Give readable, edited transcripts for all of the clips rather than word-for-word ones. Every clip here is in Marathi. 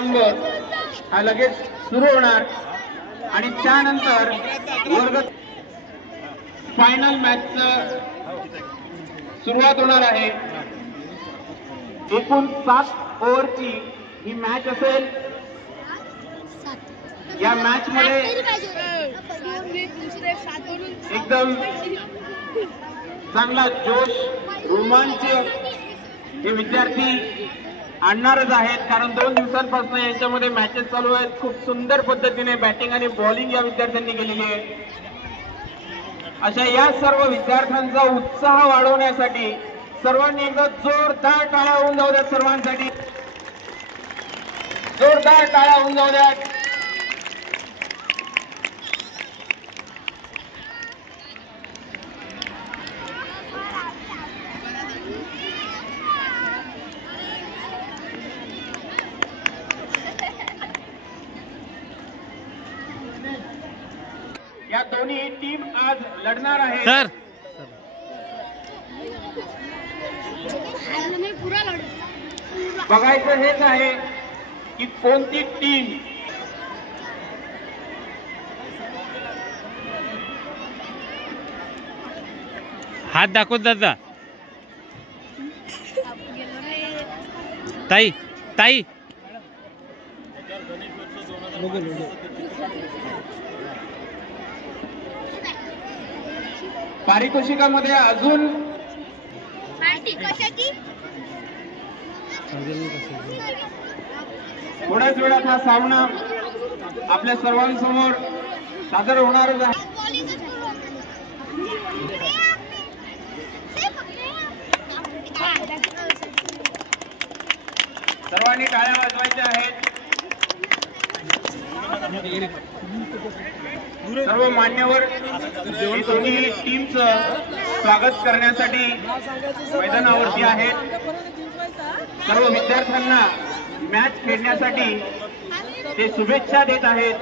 हा लगेच सुरू होणार आणि त्यानंतर वर्ग फायनल मॅच सुरुवात होणार आहे। एकूण 7 ओव्हरची ही मॅच असेल। या मॅच मध्ये एकदम चांगला जोश रोमांच हे विद्यार्थी आणणारच आहेत, कारण 2 दिवसांपासून यांच्यामध्ये मॅचेस चालू आहेत। खूप सुंदर पद्धतीने बॅटिंग आणि बॉलिंग या विद्यार्थ्यांनी केलेली आहे। अशा या सर्व विद्यार्थ्यांचा उत्साह वाढवण्यासाठी सर्वांनी एकदा जोरदार टाळ्या होऊन जाऊ द्यात। सर्वांसाठी जोरदार टाळ्या होऊन जाऊ द्यात। या दोन्ही टीम आज लढणार आहे। सर बघायचं हेच आहे की कोणती टीम हात दाखवत दादा। ताई ताई पारितोषिकामध्ये अजून थोड्याच वेळात हा सामना आपल्या सर्वांसमोर सादर होणारच आहे। सर्वांनी टाळ्या वाजवायच्या आहेत। सर्व मान्यवर दोन्ही टीमचं स्वागत करण्यासाठी मैदानावरती आहेत। सर्व विद्यार्थ्यांना मॅच खेळण्यासाठी ते शुभेच्छा देत आहेत।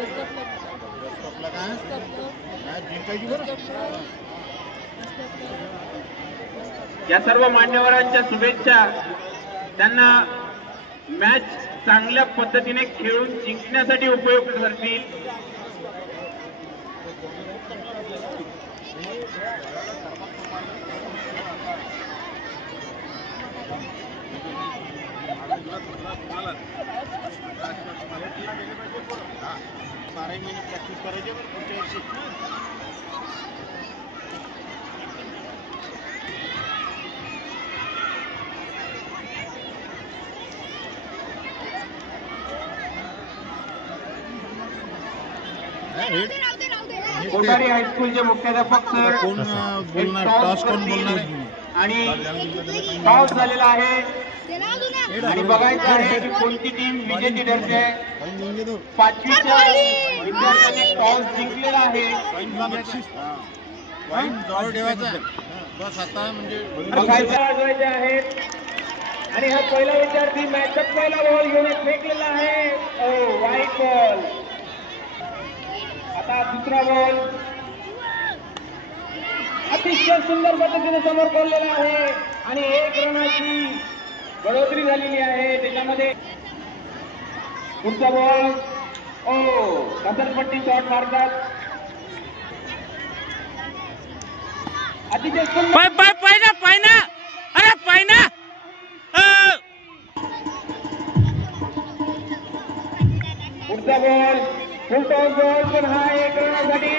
या सर्व मान्यवरांच्या शुभेच्छा त्यांना मॅच चांगल्या पद्धतीने खेळून जिंकण्यासाठी उपयुक्त ठरतील। कोठारी हायस्कूलचे मुख्याध्यापक सर टॉस आणि टॉस झालेला आहे आणि बघायचं आहे की कोणती टीम विजेती ठरते। 5वीच्या विद्यार्थ्यांनी टॉस जिंकलेला आहे। बघायचं वाजवायचे आहेत आणि हा पहिला विद्यार्थी मॅचचा पहिला बॉल घेऊन फेकलेला आहे। ओ व्हाईट बॉल। आता दुसरा बॉल अतिशय सुंदर पद्धतीने समोर पडलेला आहे आणि 1 रनाची बढोतरी झालेली आहे त्याच्यामध्ये। पुढचा बॉल ओ कसरपट्टी शॉट मारतात। अतिशय सुंदर पायना अरे पायना पुढचा बॉल फुल टॉस बॉल पण हा 1 रनासाठी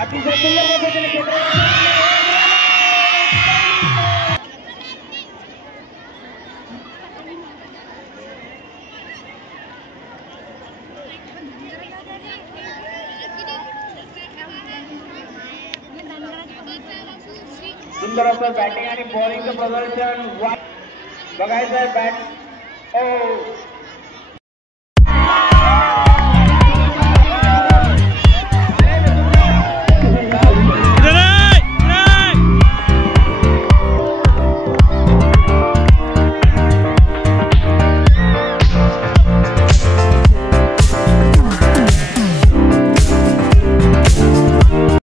अतिशय सुंदर पद्धतीने सुंदर असं बॅटिंग आणि बॉलिंगचं प्रदर्शन बघायचं आहे। बॅट ओ